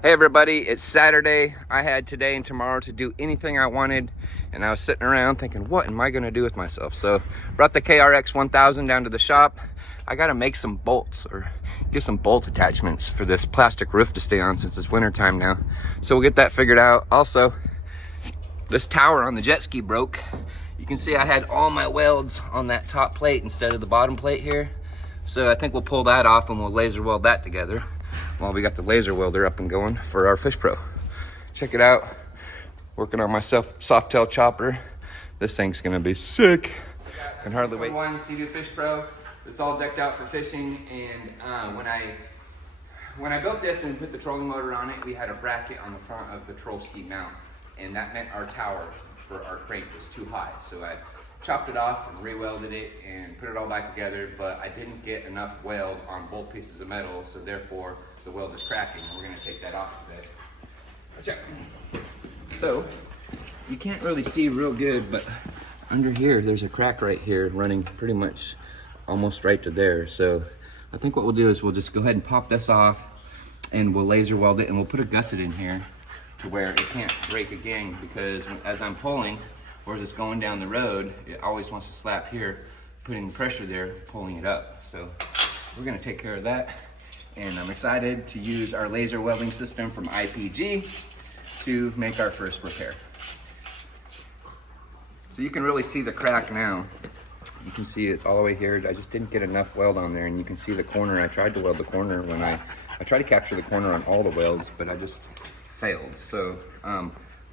Hey everybody, it's Saturday. I had today and tomorrow to do anything I wanted, and I was sitting around thinking, what am I gonna do with myself? So brought the KRX 1000 down to the shop. I gotta make some bolts or get some bolt attachments for this plastic roof to stay on since it's winter time now. So we'll get that figured out. Also, this tower on the jet ski broke. You can see I had all my welds on that top plate instead of the bottom plate here. So I think we'll pull that off and we'll laser weld that together while we got the laser welder up and going for our Fish Pro. Check it out. Working on my soft tail chopper. This thing's gonna be sick. Can hardly wait. One Sea-Doo Fish Pro. It's all decked out for fishing, and when I built this and put the trolling motor on it, we had a bracket on the front of the troll ski mount, and that meant our tower for our crate was too high. So I chopped it off and re-welded it and put it all back together, but I didn't get enough weld on both pieces of metal, so therefore the weld is cracking. We're gonna take that off today. Check. So you can't really see real good, but under here there's a crack right here running pretty much almost right to there. So I think what we'll do is we'll just go ahead and pop this off and we'll laser weld it, and we'll put a gusset in here to where it can't break again, because as I'm pulling or as it's going down the road, it always wants to slap here, putting pressure there, pulling it up. So we're gonna take care of that. And I'm excited to use our laser welding system from IPG to make our first repair. So you can really see the crack now. You can see it's all the way here. I just didn't get enough weld on there, and you can see the corner. I tried to weld the corner when I tried to capture the corner on all the welds, but I just failed. So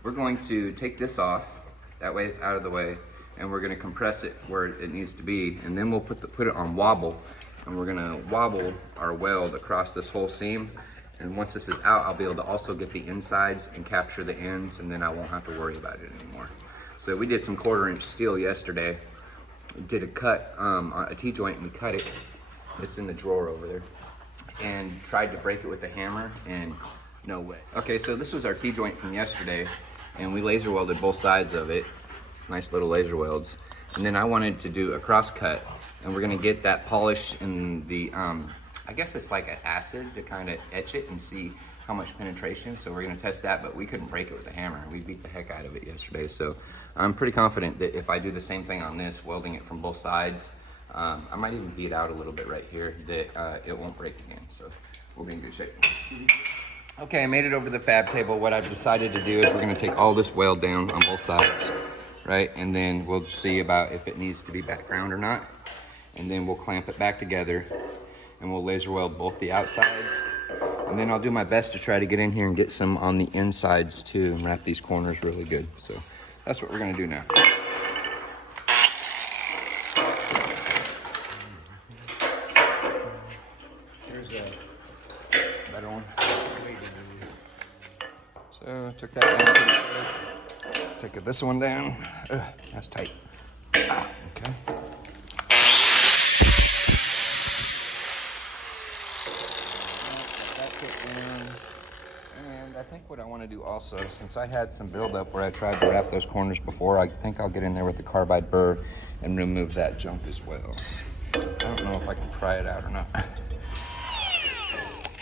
we're going to take this off. That way it's out of the way, and we're gonna compress it where it needs to be, and then we'll put it on wobble, and we're gonna wobble our weld across this whole seam. And once this is out, I'll be able to also get the insides and capture the ends, and then I won't have to worry about it anymore. So we did some 1/4" steel yesterday. Did a cut on a T-joint, and we cut it. It's in the drawer over there. And tried to break it with a hammer, and no way. Okay, so this was our T-joint from yesterday, and we laser welded both sides of it. Nice little laser welds. And then I wanted to do a cross cut, and we're gonna get that polish in the, I guess it's like an acid to kind of etch it and see how much penetration. So we're gonna test that, but we couldn't break it with a hammer. We beat the heck out of it yesterday. So I'm pretty confident that if I do the same thing on this, welding it from both sides, I might even beat out a little bit right here, that it won't break again. So we'll be in good shape. Okay, I made it over the fab table. What I've decided to do is we're gonna take all this weld down on both sides, right? And then we'll see about if it needs to be background or not. And then we'll clamp it back together, and we'll laser weld both the outsides. And then I'll do my best to try to get in here and get some on the insides too, and wrap these corners really good. So that's what we're gonna do now. Here's a better one. So took that down pretty good. Take this one down. That's tight. Okay. That's it down. And I think what I want to do also, since I had some buildup where I tried to wrap those corners before, I think I'll get in there with the carbide burr and remove that junk as well. I don't know if I can pry it out or not.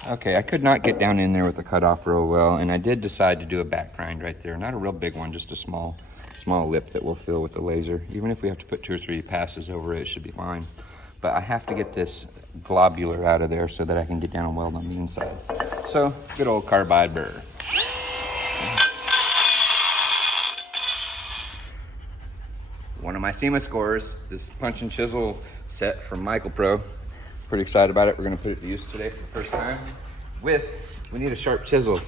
Okay, I could not get down in there with the cutoff real well, and I did decide to do a back grind right there. Not a real big one, just a small lip that we'll fill with the laser. Even if we have to put 2 or 3 passes over it, it should be fine. But I have to get this globular out of there so that I can get down and weld on the inside. So, good old carbide burr. One of my SEMA scores, this punch and chisel set from Michael Pro. Pretty excited about it. We're gonna put it to use today for the first time. We need a sharp chisel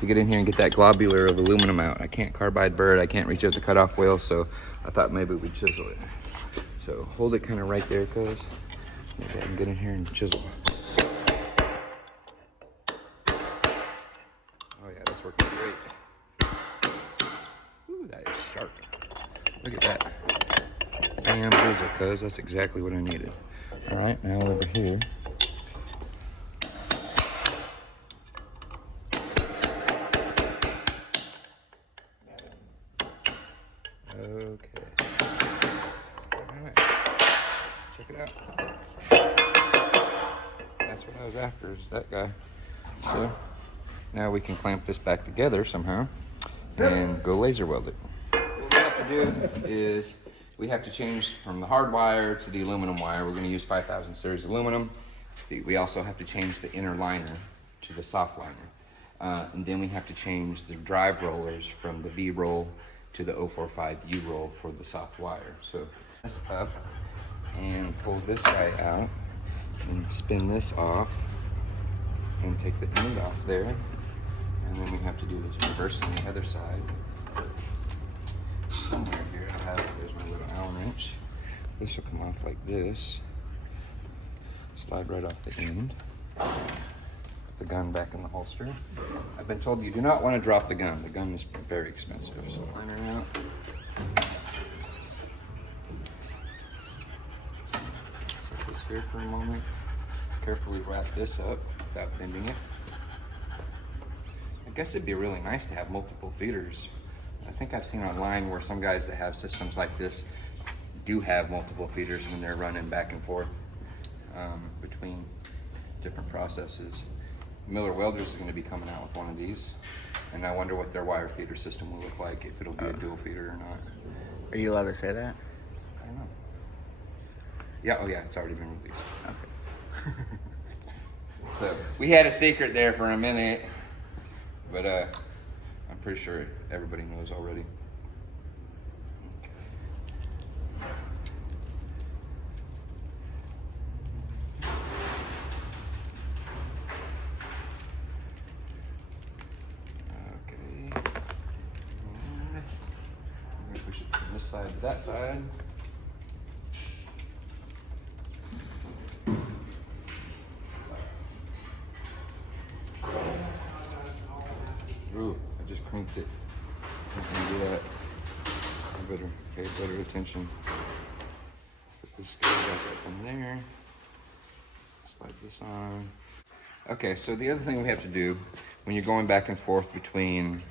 to get in here and get that globular of aluminum out. I can't carbide burr it. I can't reach out the cutoff wheel, so I thought maybe we'd chisel it. So hold it kind of right there, cuz. Maybe I can get in here and chisel. Oh yeah, that's working great. Ooh, that is sharp. Look at that. Bam, boozle, cuz. That's exactly what I needed. All right, now over here. Okay. All right. Check it out. That's what I was after, is that guy. So Now we can clamp this back together somehow and go laser weld it. What we have to do is we have to change from the hard wire to the aluminum wire. We're going to use 5000 series aluminum. We also have to change the inner liner to the soft liner. And then we have to change the drive rollers from the V roll to the 045 U roll for the soft wire. So this up and pull this guy out and spin this off and take the end off there. And then we have to do this reverse on the other side. Somewhere here I have, there's my little Allen wrench. This will come off like this. Slide right off the end. Put the gun back in the holster. I've been told you do not want to drop the gun. The gun is very expensive. So line her out. Set this here for a moment. Carefully wrap this up without bending it. I guess it'd be really nice to have multiple feeders. I think I've seen online where some guys that have systems like this do have multiple feeders when they're running back and forth between different processes. Miller Welders is going to be coming out with one of these, and I wonder what their wire feeder system will look like, if it'll be a dual feeder or not. Are you allowed to say that? I don't know. Yeah, oh yeah, it's already been released. Okay. So we had a secret there for a minute, but I'm pretty sure everybody knows already. Push it from this side to that side. Ooh, I just crinked it. I can't do that. I better pay better attention. Put this guy back up in there. Slide this on. Okay, so the other thing we have to do when you're going back and forth between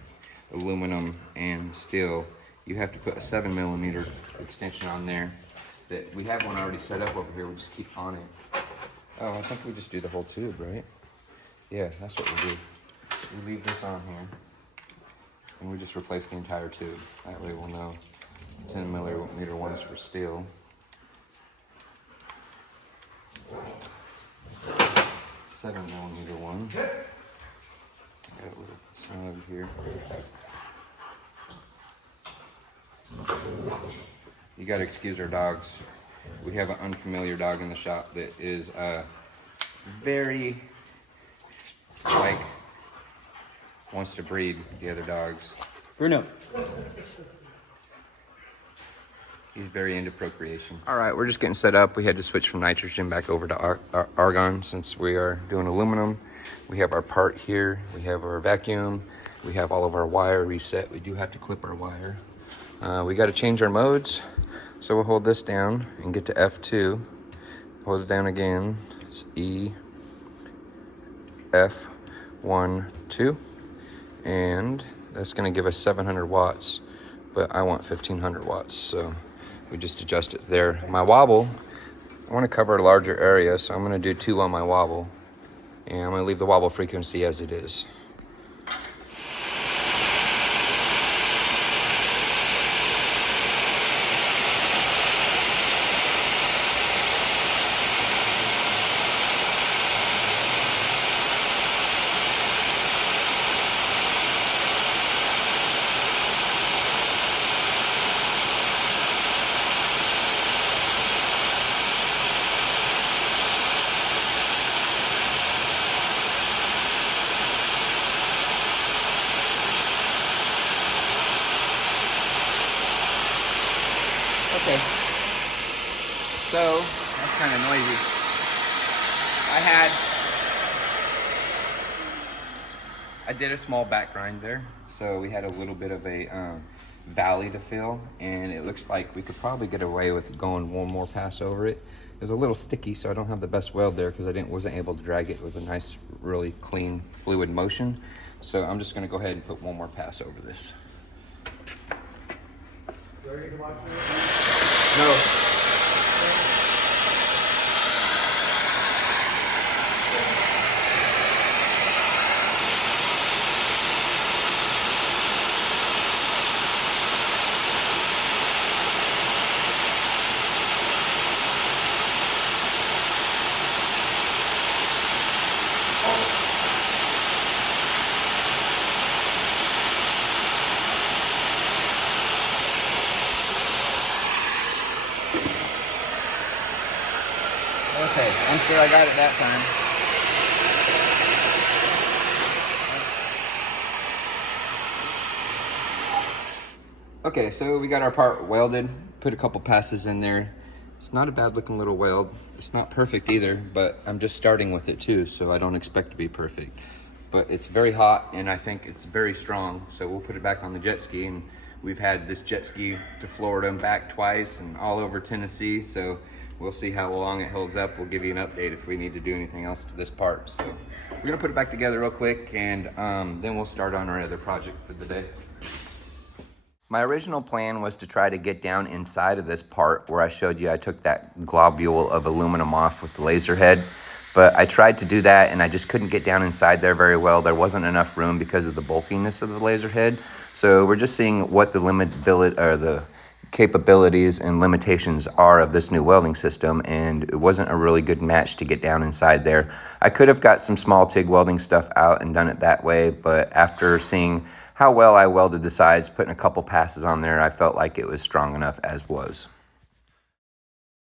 aluminum and steel, you have to put a 7mm extension on there. That we have one already set up over here. We just keep on it. Oh, I think we just do the whole tube, right? Yeah, that's what we do. We leave this on here, and we just replace the entire tube. That way we'll know 10mm ones for steel. 7mm one. Got a little sign over here. You gotta excuse our dogs. We have an unfamiliar dog in the shop that is very, like, wants to breed the other dogs. Bruno. He's very into procreation. All right, we're just getting set up. We had to switch from nitrogen back over to argon since we are doing aluminum. We have our part here. We have our vacuum. We have all of our wire reset. We do have to clip our wire. We got to change our modes. So we'll hold this down and get to F2. Hold it down again. It's E, F, 1, 2. And that's going to give us 700 watts. But I want 1500 watts. So we just adjust it there. My wobble, I want to cover a larger area. So I'm going to do 2 on my wobble. And I'm going to leave the wobble frequency as it is. Okay, so that's kind of noisy. I did a small back grind there, so we had a little bit of a valley to fill, and it looks like we could probably get away with going one more pass over it. It was a little sticky, so I don't have the best weld there because I wasn't able to drag it with a nice, really clean, fluid motion. So I'm just going to go ahead and put one more pass over this. No. I'm sure I got it that time. Okay, so we got our part welded, put a couple passes in there. It's not a bad looking little weld. It's not perfect either, but I'm just starting with it too, so I don't expect to be perfect. But it's very hot and I think it's very strong, so we'll put it back on the jet ski. And we've had this jet ski to Florida and back twice and all over Tennessee, so we'll see how long it holds up. We'll give you an update if we need to do anything else to this part. So we're gonna put it back together real quick, and then we'll start on our other project for the day. My original plan was to try to get down inside of this part where I showed you I took that globule of aluminum off with the laser head. But I tried to do that and I just couldn't get down inside there very well. There wasn't enough room because of the bulkiness of the laser head. So we're just seeing what the limitability or the capabilities and limitations are of this new welding system, and it wasn't a really good match to get down inside there. I could have got some small TIG welding stuff out and done it that way, but after seeing how well I welded the sides, putting a couple passes on there, I felt like it was strong enough as was.